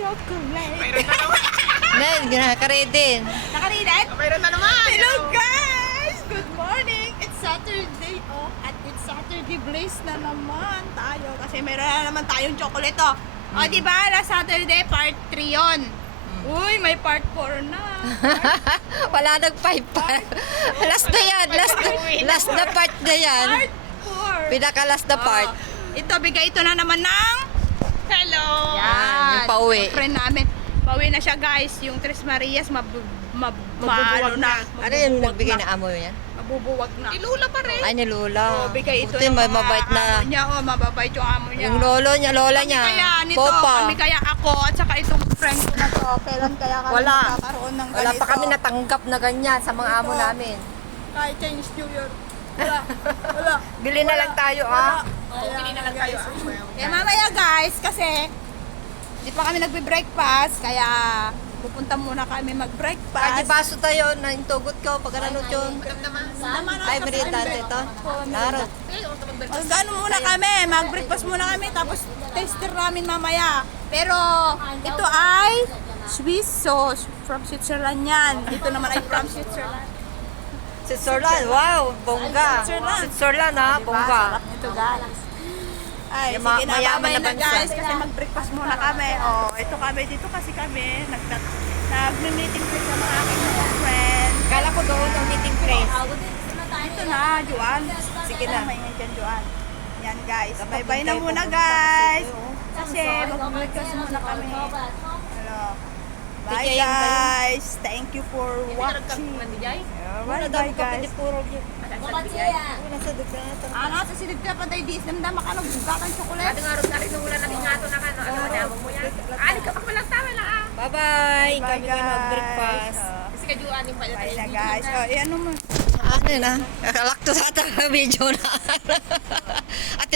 chocolate. Mayroon na naman. Nen, ginakaredin. Nakarinig? Mayroon na naman. Hello guys! Good morning! It's Saturday at it's Saturday Blaze na naman tayo kasi meron na naman tayong chocolate O diba, last Saturday part 3 yon. Uy, may part 4 na. Wala nag-5 pa. Last na yan. Last na part na yan. Part 4. Pinaka-last na part. Ito, bigay ito na naman ng hello. Yan, yung pauwi. Yung friend namin. Pauwi na siya guys. Yung Tres Marias Mabubuwag na. Ano yung nagbigay na amo yan? Mabubuwag na. Ilula pa rin. Ay, ni Lola. Bigay ito Buti, ng may mga mabait na. amo niya. Mababait yung amo niya. Yung lolo niya, lola Kami niya. kaya nito, Popa. kami kaya ako at saka itong friend ko na to. Kailan kaya kami Wala. magkakaroon ng ganito? Wala pa kami natanggap na ganyan sa mga amo namin. Kahit Chinese New Year. Wala. Wala. Bili na lang tayo, ah. Bili na lang tayo. Kaya mamaya guys, kasi di pa kami nagbe-breakfast, kaya pupunta muna kami Pag mag-breakfast. ipaso tayo na intugot ko, pag ananot yun. Ay, merienda ito. Narot. Mag-ano muna kami, mag-breakfast muna kami, tapos taster namin mamaya. Pero ito ay Swiss sauce from Switzerland yan. Ito naman ay from Switzerland. Switzerland, wow, bongga. Switzerland. Switzerland, ha, bongga. Sarap nito guys. Ay, Yung sige na, mayaman babay na na bansa. guys, kasi mag-breakfast muna kami. Ito kami, dito kasi kami, nag-meeting place sa mga aking mga friend. Kala ko doon ang meeting place. Ito na, Juan. Sige na. May nga dyan, Juan. Yan guys, Dapat bye-bye na hintay muna pupunta guys. kasi ito. Kasi mag-breakfast muna kami. Hello. Bye Sige, yan tayo. guys. Thank you for watching. Bye guys. Nasa dugtong na ito. Ano, sa silid ka pa tayo, di isnam maka nagbugatang chocolate. Bye-bye. Bye Kami kayo mag-breakfast. Bye na guys. Ano mo? Ano na? Kakalakto sa ata video na. At